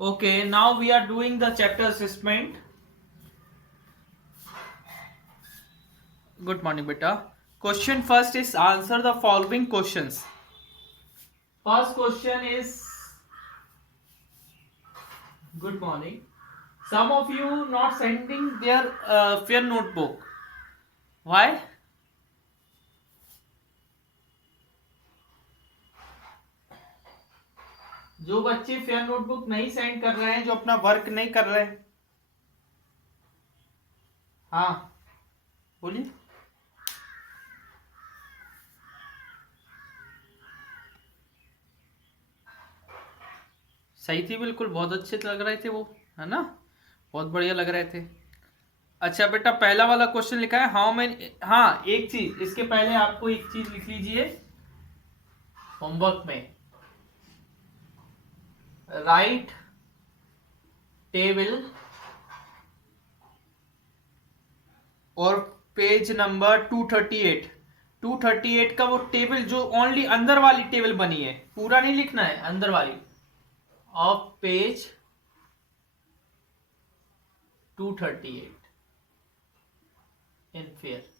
Okay, now we are doing the chapter assessment. Good morning, beta. Question first is answer the following questions. First question is good morning. Some of you not sending their fair notebook. Why? जो बच्चे fair notebook नहीं send कर रहे हैं, जो अपना work नहीं कर रहे हैं, हाँ बोलिए। सही थी, बिल्कुल बहुत अच्छे लग रहे थे वो, है ना, बहुत बढ़िया लग रहे थे। अच्छा बेटा, पहला वाला क्वेश्चन लिखा है हाउ मेनी, हाँ एक चीज इसके पहले आपको एक चीज लिख लीजिए होमवर्क में, राइट टेबल और पेज नंबर 238। 238 का वो टेबल जो ओनली अंदर वाली टेबल बनी है, पूरा नहीं लिखना है, अंदर वाली ऑफ पेज 238 इन फेयर।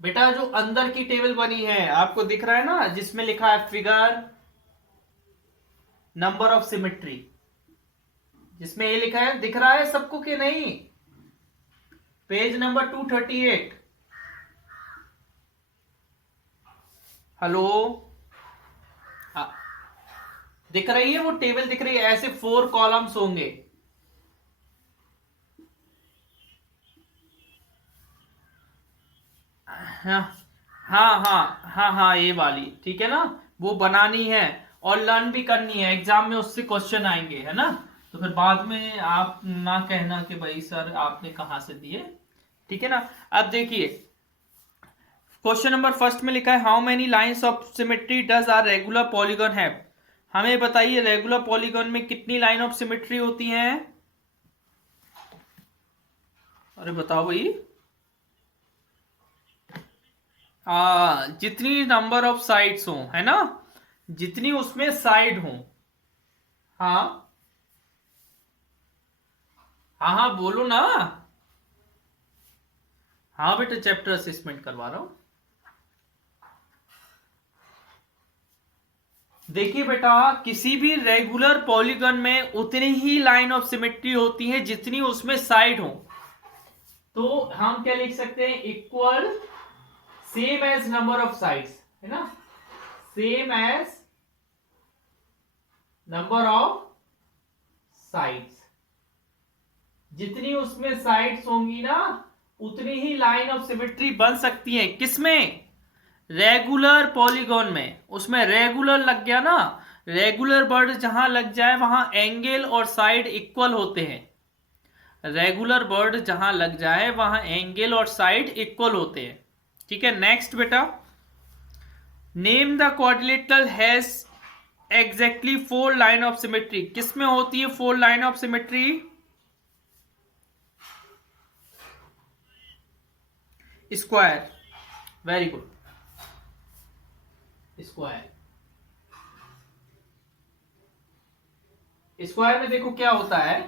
बेटा जो अंदर की टेबल बनी है आपको दिख रहा है ना, जिसमें लिखा है फिगर नंबर ऑफ सिमेट्री, जिसमें ये लिखा है, दिख रहा है सबको कि नहीं? Page number 238। हेलो, दिख रही है वो टेबल? दिख रही है? ऐसे 4 कॉलम्स होंगे। हाँ हाँ हाँ हाँ हाँ, ये वाली ठीक है ना, वो बनानी है और लर्न भी करनी है, एग्जाम में उससे क्वेश्चन आएंगे, है ना। तो फिर बाद में आप ना कहना कि भाई सर आपने कहां से दिए, ठीक है ना। अब देखिए क्वेश्चन नंबर फर्स्ट में लिखा है how many lines of symmetry does are regular polygon have. हमें बताइए रेगुलर पॉलीगॉन में कितनी लाइन ऑफ सिमेट्री होती हैं? अरे बताओ भाई। जितनी नंबर ऑफ साइड्स हो, है ना, जितनी उसमें साइड हो। हाँ हाँ हाँ बोलो ना। हाँ बेटा, चैप्टर असेसमेंट करवा रहा हूं। देखिए बेटा, किसी भी रेगुलर पॉलीगन में उतनी ही लाइन ऑफ सिमेट्री होती है जितनी उसमें साइड हो। तो हम क्या लिख सकते हैं? Equal same as number of sides, है ना, same as number of sides. जितनी उसमें साइड्स होंगी ना, उतनी ही लाइन ऑफ सिमेट्री बन सकती है। किसमें? रेगुलर पॉलीगॉन में। उसमें रेगुलर लग गया ना, रेगुलर वर्ड जहां लग जाए वहां एंगल और साइड इक्वल होते हैं। रेगुलर वर्ड जहां लग जाए वहां एंगल और साइड इक्वल होते हैं, ठीक है। नेक्स्ट बेटा, name the quadrilateral has exactly 4 line of symmetry. किसमें होती है 4 line of symmetry? Square. Very good, square. Square में देखो क्या होता है,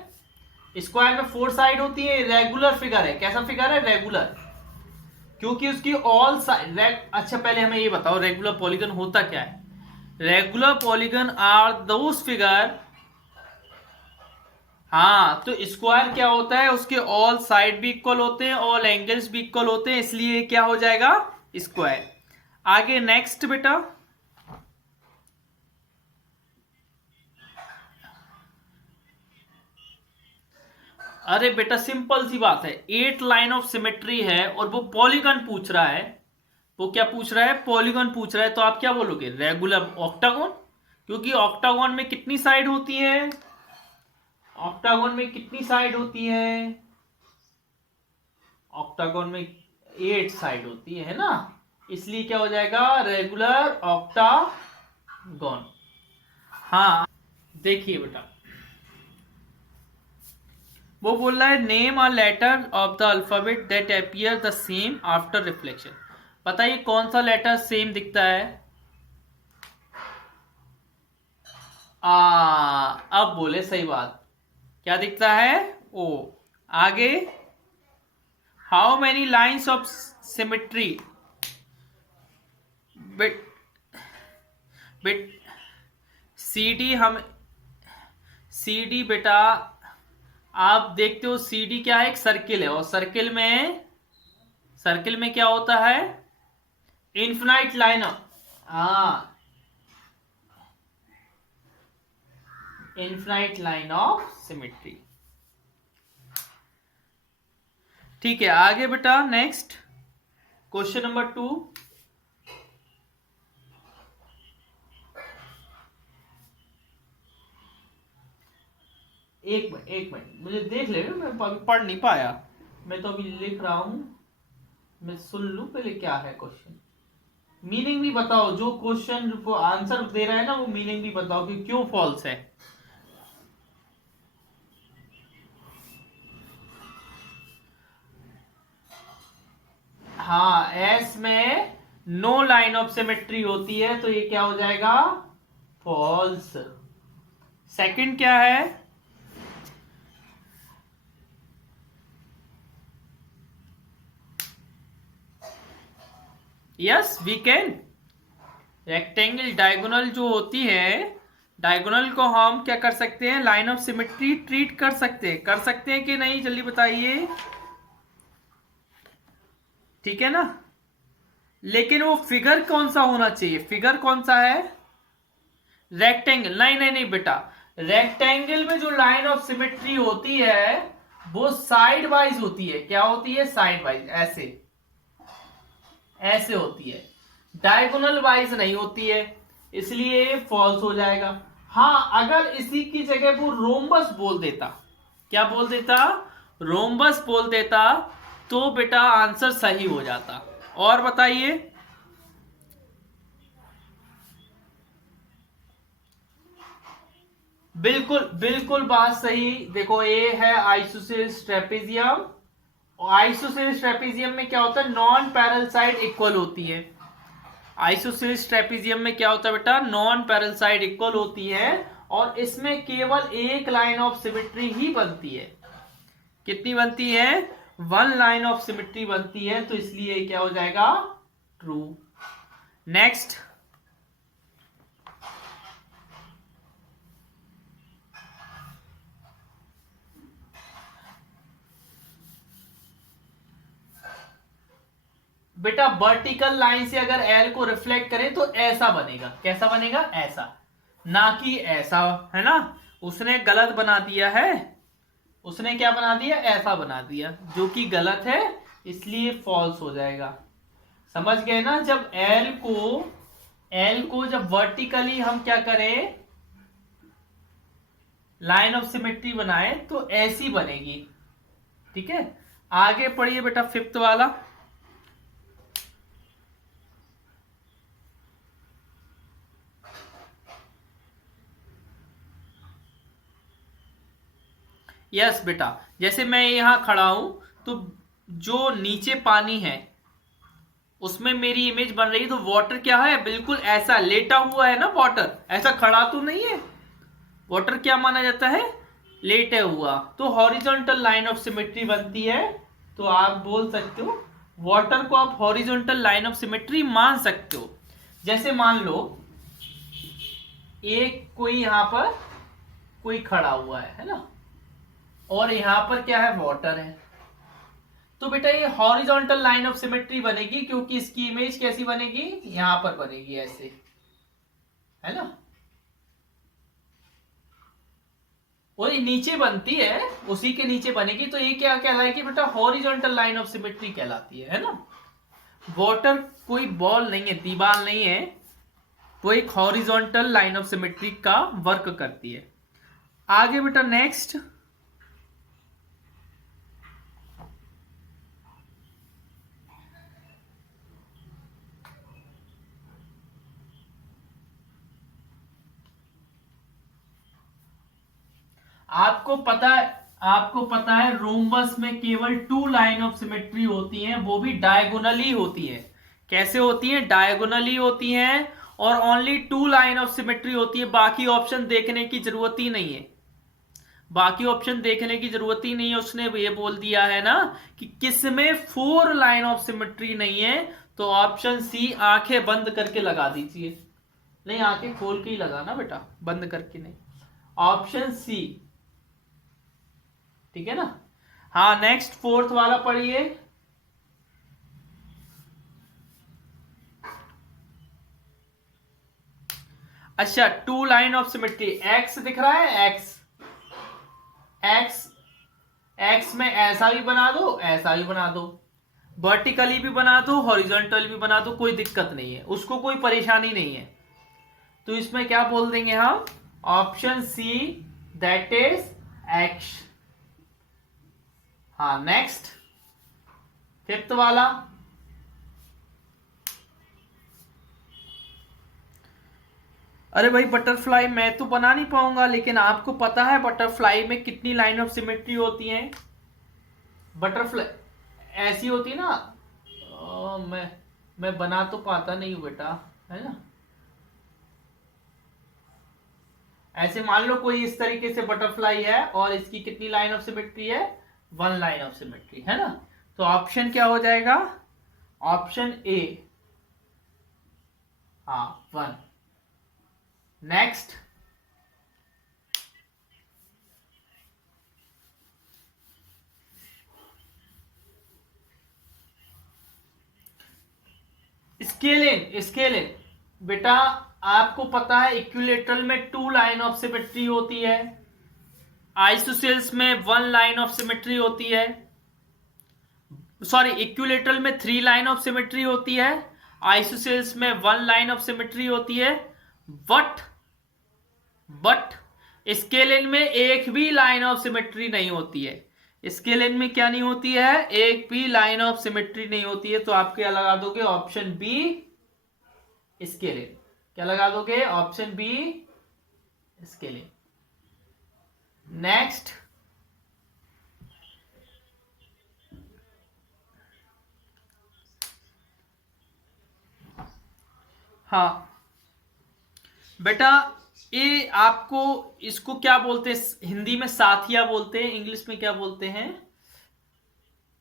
स्क्वायर में 4 साइड होती है, रेगुलर फिगर है। कैसा फिगर है? रेगुलर, क्योंकि उसकी ऑल साइड अच्छा पहले हमें ये बताओ रेगुलर पॉलीगन होता क्या है। Regular polygon are those figure, हाँ, तो स्क्वायर क्या होता है? उसके ऑल साइड भी इक्वल होते हैं, ऑल एंगल्स भी इक्वल होते हैं, इसलिए क्या हो जाएगा? स्क्वायर। आगे नेक्स्ट बेटा, अरे बेटा सिंपल सी बात है, 8 लाइन ऑफ सिमेट्री है और वो पॉलीगन पूछ रहा है। वो क्या पूछ रहा है? पॉलीगन पूछ रहा है। तो आप क्या बोलोगे? रेगुलर ऑक्टागोन, क्योंकि ऑक्टागोन में कितनी साइड होती है? ऑक्टागोन में कितनी साइड होती है? ऑक्टागोन में 8 साइड होती है ना, इसलिए क्या हो जाएगा? Regular octagon. हाँ देखिए बेटा, वो बोल रहा है name a letter of the alphabet that appear the same after reflection. बताइए कौन सा लेटर सेम दिखता है? अब बोले सही बात। क्या दिखता है? ओ। आगे, how many lines of symmetry bit bit C D हम सी डी बेटा, आप देखते हो सी डी क्या है? एक सर्किल है, और सर्किल में क्या होता है? Infinite line. हाँ, इन्फिनाइट लाइन ऑफ सिमेट्री। ठीक है, आगे बेटा नेक्स्ट क्वेश्चन नंबर 2। एक मिनट मुझे देख ले, मैं अभी पढ़ नहीं पाया, मैं तो अभी लिख रहा हूं। मैं सुन लूं पहले क्या है क्वेश्चन, मीनिंग भी बताओ। जो क्वेश्चन को आंसर दे रहा है ना, वो मीनिंग भी बताओ कि क्यों फॉल्स है। हाँ, एस में नो लाइन ऑफ सिमेट्री होती है, तो ये क्या हो जाएगा? फॉल्स। सेकंड क्या है? Yes we can. Rectangle diagonal जो होती है, डायगोनल को हम क्या कर सकते हैं? लाइन ऑफ सिमेट्री ट्रीट कर सकते हैं कि नहीं? जल्दी बताइए। ठीक है ना? लेकिन वो फिगर कौन सा होना चाहिए? फिगर कौन सा है? रेक्टेंगल। नहीं नहीं नहीं बेटा, रेक्टेंगल में जो लाइन ऑफ सिमेट्री होती है वो साइड वाइज होती है। क्या होती है? साइड वाइज, ऐसे होती है, डायगोनल वाइज नहीं होती है, इसलिए फॉल्स हो जाएगा। हाँ, अगर इसी की जगह वो रोम्बस बोल देता, क्या बोल देता? रोम्बस बोल देता, तो बेटा आंसर सही हो जाता। और बताइए। बिल्कुल बिल्कुल बात सही। देखो, ए है आइसोसेलेस ट्रेपेजियम, और आइसोसेलेस ट्रेपेजियम में क्या होता है? नॉन पैरेलल साइड इक्वल होती है। आइसोसेलेस ट्रेपेजियम में क्या होता है बेटा? नॉन पैरेलल साइड इक्वल होती है, और इसमें केवल एक लाइन ऑफ सिमेट्री ही बनती है। कितनी बनती है? 1 लाइन ऑफ सिमेट्री बनती है, तो इसलिए क्या हो जाएगा? ट्रू। नेक्स्ट, बेटा वर्टिकल लाइन से अगर एल को रिफ्लेक्ट करें तो ऐसा बनेगा। कैसा बनेगा? ऐसा, ना कि ऐसा, है ना? उसने गलत बना दिया है, उसने क्या बना दिया? ऐसा बना दिया, जो कि गलत है, इसलिए फॉल्स हो जाएगा। समझ गए ना? जब एल को जब वर्टिकली हम क्या करें, लाइन ऑफ सिमेट्री बनाए, तो ऐसी बनेगी। ठीक है, आगे पढ़िए बेटा, 5th वाला। यस बेटा, जैसे मैं यहां खड़ा हूं, तो जो नीचे पानी है उसमें मेरी इमेज बन रही है, तो वाटर क्या है? बिल्कुल ऐसा लेटा हुआ है ना वाटर, ऐसा खड़ा तो नहीं है। वाटर क्या माना जाता है? लेटे हुआ, तो हॉरिजॉन्टल लाइन ऑफ सिमेट्री बनती है। तो आप बोल सकते हो, वाटर को आप हॉरिजॉन्टल लाइन ऑफ सिमेट्री मान सकते हो। जैसे मान लो एक कोई यहां पर कोई खड़ा हुआ है ना, और यहां पर क्या है? वाटर है, तो बेटा ये हॉरिजॉन्टल लाइन ऑफ सिमेट्री बनेगी, क्योंकि इसकी इमेज कैसी बनेगी? यहां पर बनेगी, ऐसे, है ना? वही नीचे बनती है, उसी के नीचे बनेगी, तो ये क्या कहलाएगी बेटा? हॉरिजॉन्टल लाइन ऑफ सिमेट्री कहलाती है ना? वाटर कोई बॉल नहीं है, दीवार नहीं है, वो एक हॉरिजॉन्टल लाइन ऑफ सिमेट्री का वर्क करती है। आगे बेटा नेक्स्ट, आपको पता है रोम्बस में केवल 2 लाइन ऑफ सिमेट्री होती हैं, वो भी डायगोनली होती है। कैसे होती हैं? डायगोनली होती हैं, और ओनली 2 लाइन ऑफ सिमेट्री होती है, बाकी ऑप्शन देखने की जरूरत ही नहीं है, बाकी ऑप्शन देखने की जरूरत ही नहीं है। उसने ये बोल दिया है ना कि किसमें 4 लाइन ऑफ सिमेट्री नहीं है, तो ऑप्शन सी, आंखें बंद करके लगा दीजिए। नहीं, आंखें खोल के ही लगाना बेटा, बंद करके नहीं, ऑप्शन सी, ठीक है ना। हाँ, नेक्स्ट फोर्थ वाला पढ़िए। अच्छा, 2 लाइन ऑफ सिमेट्री, एक्स दिख रहा है, एक्स, एक्स, एक्स में ऐसा भी बना दो, ऐसा भी बना दो, वर्टिकली भी बना दो, हॉरिजॉन्टल भी बना दो, कोई दिक्कत नहीं है, उसको कोई परेशानी नहीं है। तो इसमें क्या बोल देंगे हम, option C, that is X. हाँ, नेक्स्ट फिफ्थ वाला, अरे भाई बटरफ्लाई मैं तो बना नहीं पाऊंगा, लेकिन आपको पता है बटरफ्लाई में कितनी लाइन ऑफ सिमेट्री होती है? बटरफ्लाई ऐसी होती है ना, मैं बना तो पाता नहीं हूं बेटा, है ना। ऐसे मान लो कोई इस तरीके से बटरफ्लाई है और इसकी कितनी लाइन ऑफ सिमेट्री है, 1 लाइन ऑफ सिमेट्री, है ना। तो ऑप्शन क्या हो जाएगा, ऑप्शन ए, हाँ 1। नेक्स्ट, स्केलिंग, स्केलिंग बेटा, आपको पता है इक्विलेटरल में 2 लाइन ऑफ सिमेट्री होती है, आइसोसेल्स में 1 लाइन ऑफ सिमेट्री होती है, सॉरी इक्विलेटरल में 3 लाइन ऑफ सिमेट्री होती है, आइसोसेल्स में 1 लाइन ऑफ सिमेट्री होती है, बट बट स्केलिन में एक भी लाइन ऑफ सिमेट्री नहीं होती है। स्केलिन में क्या नहीं होती है, एक भी लाइन ऑफ सिमेट्री नहीं होती है। तो आप क्या लगा दोगे, ऑप्शन बी, स्केलिन। क्या लगा दोगे, ऑप्शन बी, स्केलिन। नेक्स्ट, हाँ बेटा, ये आपको, इसको क्या बोलते हैं हिंदी में, साथिया बोलते हैं, इंग्लिश में क्या बोलते हैं,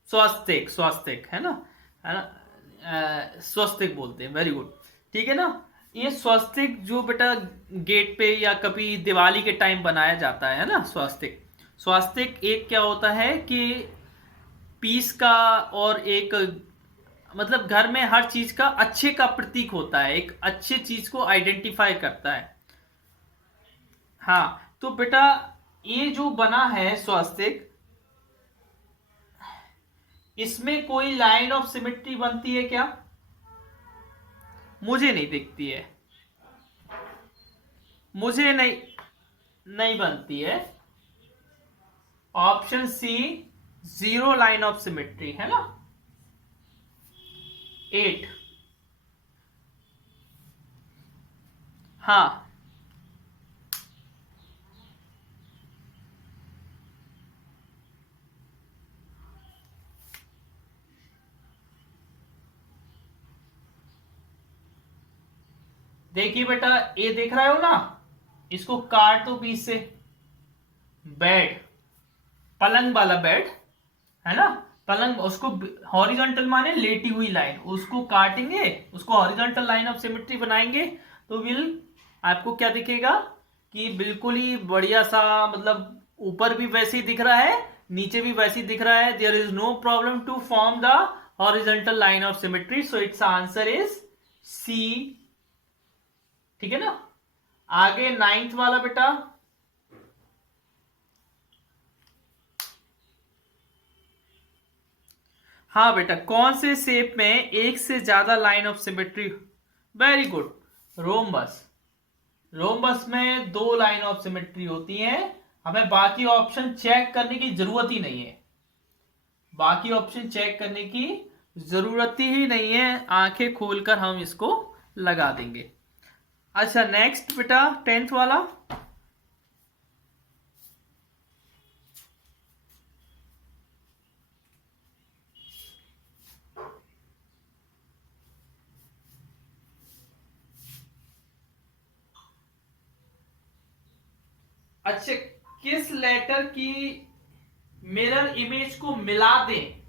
स्वास्तिक, स्वास्तिक, है ना, स्वास्तिक बोलते हैं, वेरी गुड, ठीक है ना। ये स्वास्तिक जो बेटा गेट पे या कभी दिवाली के टाइम बनाया जाता है ना, स्वास्तिक, स्वास्तिक एक क्या होता है कि पीस का, और एक मतलब घर में हर चीज का अच्छे का प्रतीक होता है, एक अच्छे चीज को आइडेंटिफाई करता है। हाँ, तो बेटा ये जो बना है स्वास्तिक, इसमें कोई लाइन ऑफ सिमेट्री बनती है क्या? मुझे नहीं दिखती है, मुझे नहीं, नहीं बनती है। Option C, 0 line of symmetry, है ना। 8, हाँ देखिए बेटा, ये देख रहे हो ना, इसको काट दो बीच से, बेड, पलंग वाला बेड, है ना, पलंग, उसको हॉरिजॉन्टल माने लेटी हुई लाइन, उसको काटेंगे, उसको हॉरिजॉन्टल लाइन ऑफ सिमेट्री बनाएंगे, तो विल आपको क्या दिखेगा कि बिल्कुल ही बढ़िया सा, मतलब ऊपर भी वैसे ही दिख रहा है, नीचे भी वैसे ही दिख रहा है, there is no problem to form the horizontal line of symmetry, so its answer is C, ठीक है ना। आगे 9th वाला बेटा, हाँ बेटा, कौन से शेप में एक से ज्यादा line of symmetry, very good, rhombus, rhombus में 2 लाइन ऑफ सिमेट्री होती है, हमें बाकी ऑप्शन चेक करने की जरूरत ही नहीं है, बाकी ऑप्शन चेक करने की जरूरत ही नहीं है, आंखें खोलकर हम इसको लगा देंगे। अच्छा, नेक्स्ट बेटा 10th वाला, अच्छा, किस लेटर की मिरर इमेज को मिला दें,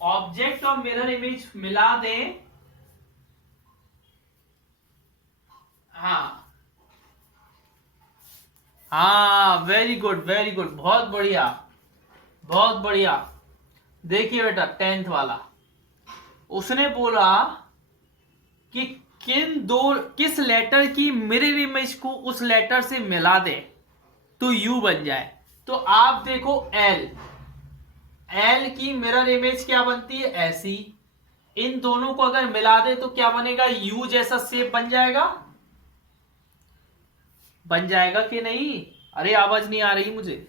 ऑब्जेक्ट और मिरर इमेज मिला दें। हाँ हाँ, वेरी गुड वेरी गुड, बहुत बढ़िया बहुत बढ़िया। देखिए बेटा, 10th वाला, उसने बोला कि किस लेटर की मिरर इमेज को उस लेटर से मिला दे तो यू बन जाए। तो आप देखो, एल, एल की मिरर इमेज क्या बनती है, ऐसी। इन दोनों को अगर मिला दे तो क्या बनेगा, यू जैसा शेप बन जाएगा। बन जाएगा कि नहीं? अरे आवाज नहीं आ रही मुझे।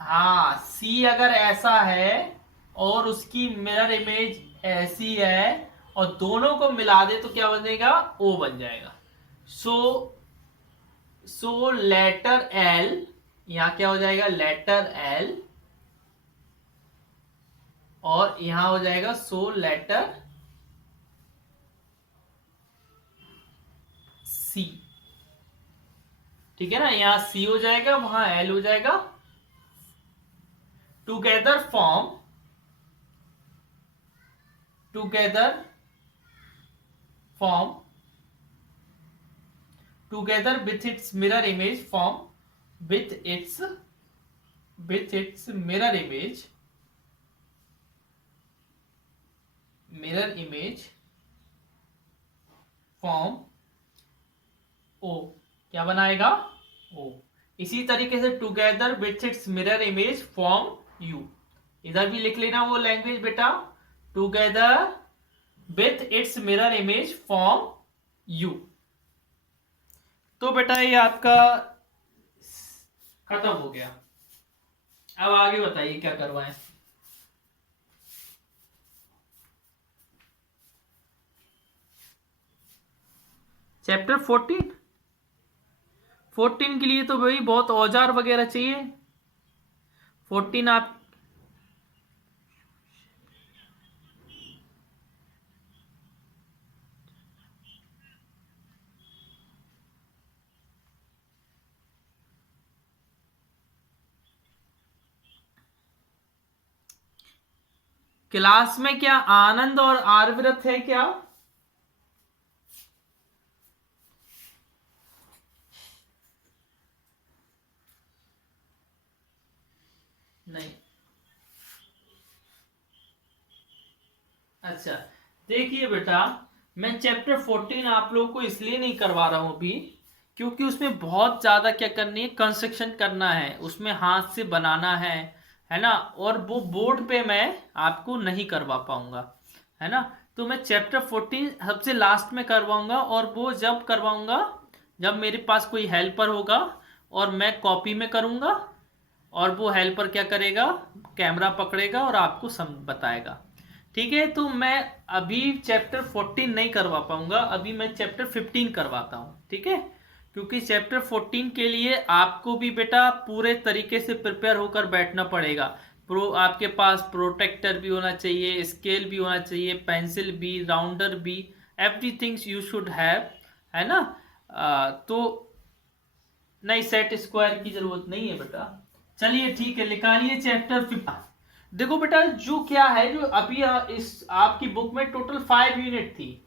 हाँ, सी अगर ऐसा है और उसकी मिरर इमेज ऐसी है और दोनों को मिला दे तो क्या बनेगा, ओ बन जाएगा। सो लेटर एल, यहां क्या हो जाएगा, लेटर एल, और यहां हो जाएगा लेटर सी। ठीक है ना, यहां सी हो जाएगा, वहां एल हो जाएगा। Together form, together form, together with its mirror image form, with its mirror image form o, क्या बनाएगा, o। इसी तरीके से together with its mirror image form you, इधर भी लिख लेना वो लैंग्वेज बेटा, together with its mirror image form you. तो बेटा ये आपका खत्म हो गया। अब आगे बताइए क्या करवाएं। चैप्टर 14, 14 के लिए तो भाई बहुत औजार वगैरह चाहिए। 14 आप क्लास में क्या आनंद और आर्यव्रत है क्या? नहीं। अच्छा, देखिए बेटा, मैं चैप्टर 14 आप लोगों को इसलिए नहीं करवा रहा हूं अभी, क्योंकि उसमें बहुत ज्यादा क्या करनी है, कंस्ट्रक्शन करना है, उसमें हाथ से बनाना है ना, और वो बोर्ड पे मैं आपको नहीं करवा पाऊंगा, है ना। तो मैं चैप्टर 14 सबसे लास्ट में करवाऊंगा, और वो जब करवाऊंगा जब मेरे पास कोई हेल्पर होगा और मैं कॉपी में करूंगा, और वो हेल्पर क्या करेगा, कैमरा पकड़ेगा और आपको बताएगा। ठीक है, तो मैं अभी चैप्टर 14 नहीं करवा पाऊंगा, अभी मैं चैप्टर 15 करवाता हूं, ठीक है। क्योंकि चैप्टर 14 के लिए आपको भी बेटा पूरे तरीके से प्रिपेयर होकर बैठना पड़ेगा। आपके पास प्रोटेक्टर भी होना चाहिए, स्केल भी होना चाहिए, पेंसिल भी, राउंडर भी, एवरीथिंग यू शुड हैव, है ना। तो नहीं, सेट स्क्वायर की जरूरत नहीं है बेटा। चलिए ठीक है, निकालिए चैप्टर 15। देखो बेटा, जो क्या है, जो अभी इस आपकी बुक में टोटल 5 यूनिट थी,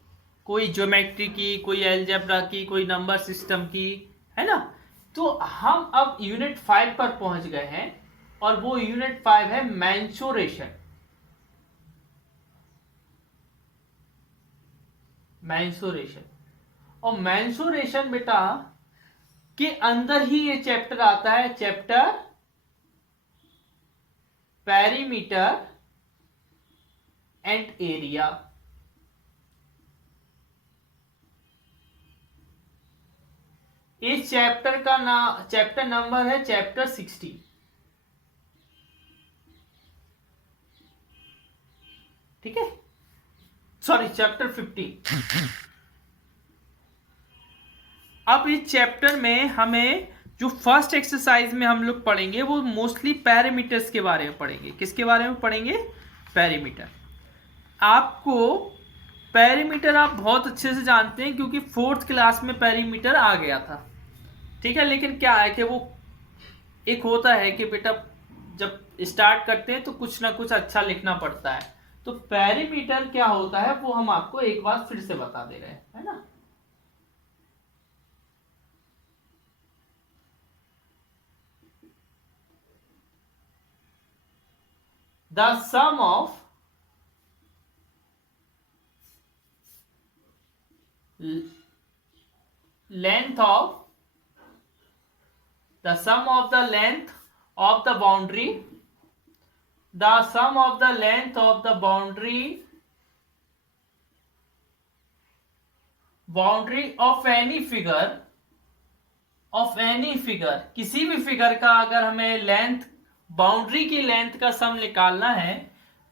कोई ज्योमेट्री की, कोई अलजेब्रा की, कोई नंबर सिस्टम की, है ना। तो हम अब यूनिट 5 पर पहुंच गए हैं, और वो यूनिट 5 है मेंसुरेशन। मेंसुरेशन, और मेंसुरेशन बेटा के अंदर ही ये चैप्टर आता है, चैप्टर पेरीमीटर एंड एरिया। इस चैप्टर का चैप्टर नंबर है चैप्टर 60। ठीक है, सॉरी, चैप्टर 50। अब इस चैप्टर में हमें जो फर्स्ट एक्सरसाइज में हम लोग पढ़ेंगे वो मोस्टली पैरामीटर्स के बारे में पढ़ेंगे। किसके बारे में पढ़ेंगे? पैरामीटर। आपको पेरीमीटर आप बहुत अच्छे से जानते हैं क्योंकि 4th क्लास में पेरीमीटर आ गया था, ठीक है। लेकिन क्या है कि वो एक होता है कि बेटा जब स्टार्ट करते हैं तो कुछ ना कुछ अच्छा लिखना पड़ता है। तो पेरीमीटर क्या होता है वो हम आपको एक बार फिर से बता दे रहे हैं, है ना। The sum of length of the sum of the length of the boundary, the sum of the length of the boundary of any figure, किसी भी फिगर का अगर हमें लेंथ, बाउंड्री की लेंथ का सम निकालना है,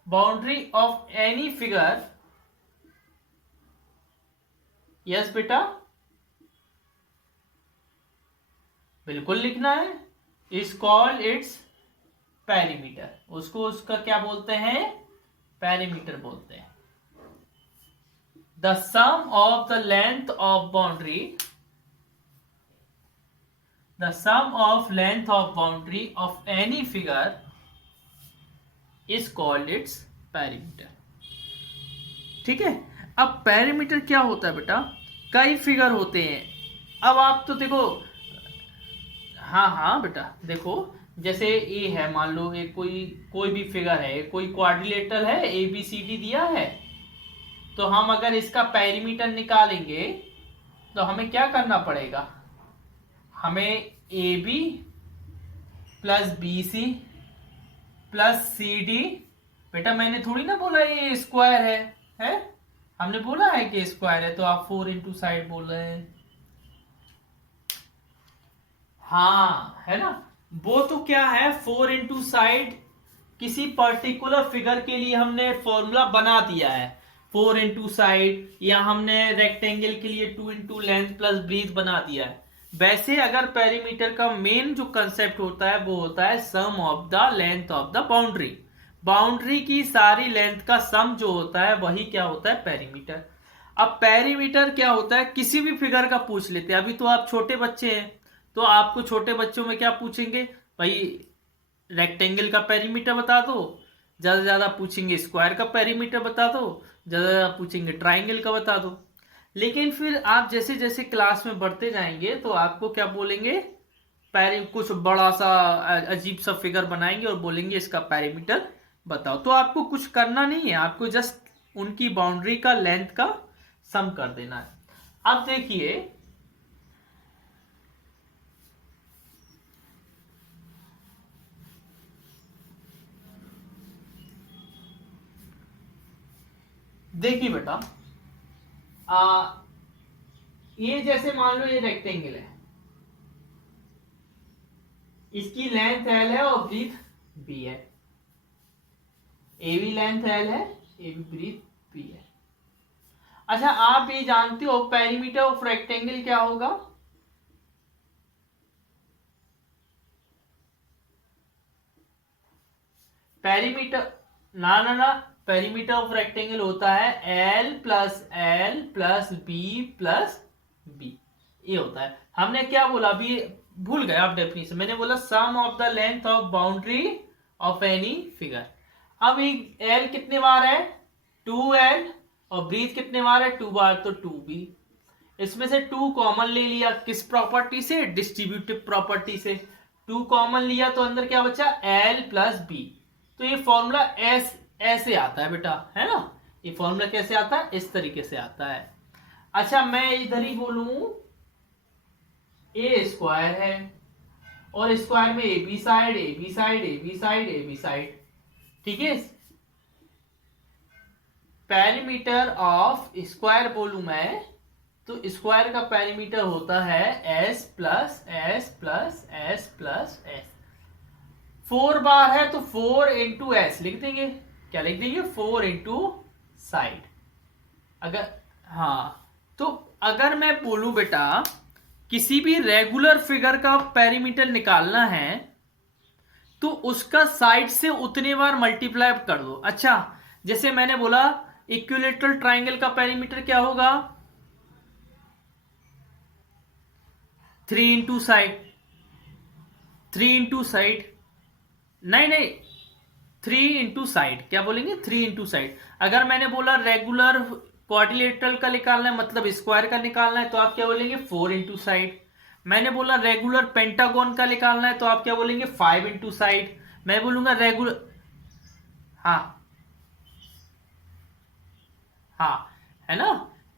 boundary of any figure, yes बेटा बिल्कुल लिखना है, इज कॉल्ड इट्स पेरीमीटर, उसको उसका क्या बोलते हैं, पेरीमीटर बोलते हैं। The sum of the length of boundary, the sum of length of boundary of any figure is called its perimeter, ठीक है। अब पेरीमीटर क्या होता है बेटा, कई फिगर होते हैं। अब आप तो देखो, हाँ बेटा देखो, जैसे ए है, मान लो एक कोई भी फिगर है, कोई क्वाड्रिलेटरल है, ए बी सी डी दिया है, तो हम अगर इसका पेरीमीटर निकालेंगे तो हमें क्या करना पड़ेगा, हमें A B plus B C plus C D, बेटा मैंने थोड़ी ना बोला ये स्क्वायर है? हमने बोला है कि स्क्वायर है, तो आप 4 इंटू साइड बोल रहे हैं, हाँ है ना। वो तो क्या है, 4 इंटू साइड, किसी पर्टिकुलर फिगर के लिए हमने फॉर्मूला बना दिया है 4 इंटू साइड, या हमने रेक्टेंगल के लिए 2 इंटू लेंथ प्लस ब्रीथ बना दिया है। वैसे अगर पेरीमीटर का मेन जो कंसेप्ट होता है वो होता है sum of the length of the boundary, boundary की सारी लेंथ का सम जो होता है वही क्या होता है, पेरीमीटर। अब पेरीमीटर क्या होता है, किसी भी फिगर का पूछ लेते हैं। अभी तो आप छोटे बच्चे हैं, तो आपको छोटे बच्चों में क्या पूछेंगे भाई, रेक्टेंगल का पेरीमीटर बता दो, ज्यादा से ज्यादा पूछेंगे स्क्वायर का पेरीमीटर बता दो, ज्यादा से ज्यादा पूछेंगे ट्राइंगल का बता दो। लेकिन फिर आप जैसे जैसे क्लास में बढ़ते जाएंगे तो आपको क्या बोलेंगे, कुछ बड़ा सा अजीब सा फिगर बनाएंगे और बोलेंगे इसका पेरीमीटर बताओ। तो आपको कुछ करना नहीं है, आपको जस्ट उनकी बाउंड्री का लेंथ का सम कर देना है। अब देखिए बेटा, ये जैसे मान लो ये रेक्टेंगल है, इसकी लेंथ एल है और ब्रीथ बी है, ए बी लेंथ एल है, ए बी ब्रीथ बी है। अच्छा आप ये जानते हो पेरीमीटर ऑफ रेक्टेंगल क्या होगा, पेरीमीटर ना पेरीमीटर ऑफ रेक्टेंगल होता है L plus B plus B, ये होता है। हमने क्या बोला अभी भूल गए आप डेफिनेशन, मैंने बोला sum of the length of boundary of any figure. अब एल कितने बार है, 2l, और ब्रीथ कितने बार है, 2 बार, तो 2b। इसमें से 2 कॉमन ले लिया, किस प्रॉपर्टी से, डिस्ट्रीब्यूटिव प्रॉपर्टी से। 2 कॉमन लिया तो अंदर क्या बचा, l प्लस बी। तो ये फॉर्मूला ऐसे आता है बेटा, है ना। ये फॉर्मूला कैसे आता है, इस तरीके से आता है। अच्छा मैं इधर ही बोलूं ए स्क्वायर है, और स्क्वायर में A B side, A B side, A B side, A B side, ठीक है। पेरीमीटर ऑफ स्क्वायर बोलूं मैं, तो स्क्वायर का पेरीमीटर होता है S plus S plus S plus S. 4 बार है तो 4 इंटू एस लिख देंगे, क्या लिख देंगे, 4 इंटू साइड। अगर हाँ, तो अगर मैं बोलूं बेटा किसी भी रेगुलर फिगर का पेरीमीटर निकालना है तो उसका साइड से उतने बार मल्टीप्लाई कर दो। अच्छा जैसे मैंने बोला इक्विलेटरल ट्राइंगल का पेरीमीटर क्या होगा? 3 इंटू साइड, 3 इंटू साइड, नहीं नहीं, 3 इंटू साइड, क्या बोलेंगे? 3 इंटू साइड। अगर मैंने बोला रेगुलर क्वाड्रिलेटरल का निकालना है, मतलब स्क्वायर का निकालना है, तो आप क्या बोलेंगे? 4 इंटू साइड। मैंने बोला रेगुलर पेंटागोन का निकालना है, तो आप क्या बोलेंगे? 5 इंटू साइड। मैं बोलूंगा रेगुलर, हाँ हाँ, है ना?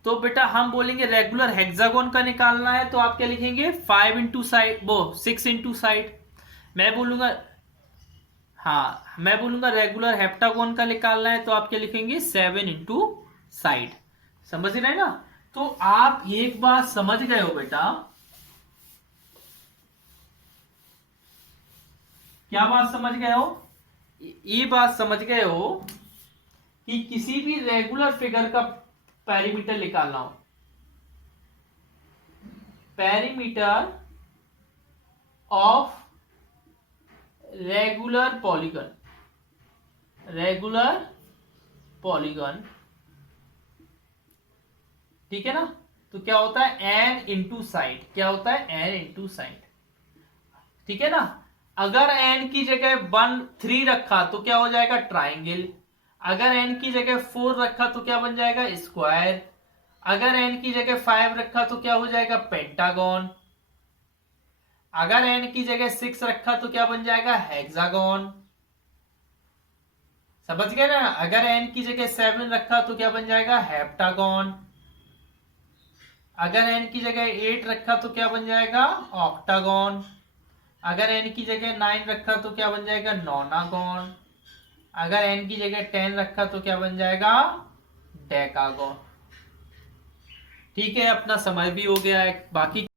तो बेटा हम बोलेंगे रेगुलर हेक्सागोन का निकालना है, तो आप क्या लिखेंगे? 5 इंटू साइड, वो 6 इंटू साइड। मैं बोलूंगा, हाँ मैं बोलूंगा रेगुलर हेप्टागोन का निकालना है, तो आप क्या लिखेंगे? 7 इंटू साइड। समझ रहे हैं ना? तो आप एक बात समझ गए हो बेटा, क्या बात समझ गए हो? ये बात समझ गए हो कि किसी भी रेगुलर फिगर का पेरीमीटर निकालना हो, perimeter of regular polygon, regular polygon, ठीक है ना? तो क्या होता है? N into side. क्या होता है? एन इंटू साइड, ठीक है ना? अगर एन की जगह 3 रखा तो क्या हो जाएगा? ट्राइंगल। अगर एन की जगह 4 रखा तो क्या बन जाएगा? स्क्वायर। अगर एन की जगह 5 रखा तो क्या हो जाएगा? पेंटागन। अगर एन की जगह 6 रखा तो क्या बन जाएगा? हेक्सागन। समझ गए ना? अगर एन की जगह 7 रखा तो क्या बन जाएगा? हेप्टागन। अगर एन की जगह 8 रखा तो क्या बन जाएगा? ऑक्टागन। अगर एन की जगह 9 रखा तो क्या बन जाएगा? नोनागोन। अगर एन की जगह 10 रखा तो क्या बन जाएगा? डेकागोन। ठीक है, अपना समय भी हो गया है, बाकी